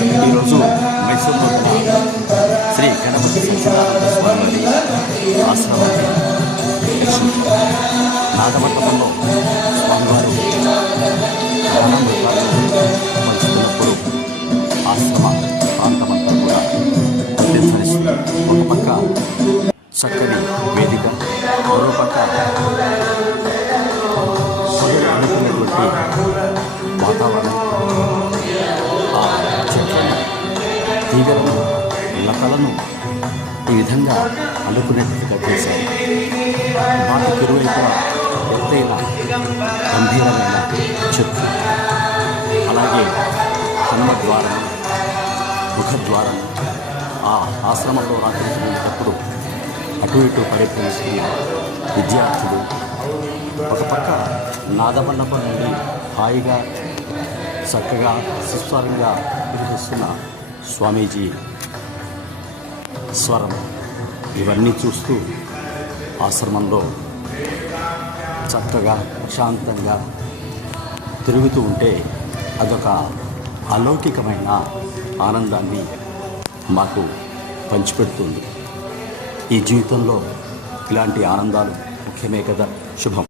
ఈరోజు మైసూరులో ఉన్న శ్రీ గణపతి సత్యనారాయణ స్వామి వారి ఆశ్రమాన్ని నాగమండపంలో స్వామివారు పంచుతున్నప్పుడు ఆశ్రమ ప్రాంతమంతా కూడా ప్రతిధ్వనిస్తుంది ఒక పక్క చక్కని వేదిక మరో పక్క వాతావరణం తీగలను లతలను ఈ విధంగా అనుకునేట్టుగా చేశారు. వాటికి ఇరువైపులా ఎత్తైన గంభీరమైన చెట్లు. అలాగే హనుమద్వారం ముఖద్వారం ఆ ఆశ్రమంలో రాత్రించినప్పుడు అటు ఇటు పరిభ్రమిస్తున్న విద్యార్థులు ఒక పక్క నాదమండపం నుండి హాయిగా చక్కగా సుస్వరంగా వినిపిస్తున్న స్వామీజీ స్వరం ఇవన్నీ చూస్తూ ఆశ్రమంలో చక్కగా ప్రశాంతంగా తిరుగుతూ ఉంటే అదొక అలౌకికమైన ఆనందాన్ని మాకు పంచిపెడుతుంది. ఈ జీవితంలో ఇలాంటి ఆనందాలు ముఖ్యమే కదా. శుభం.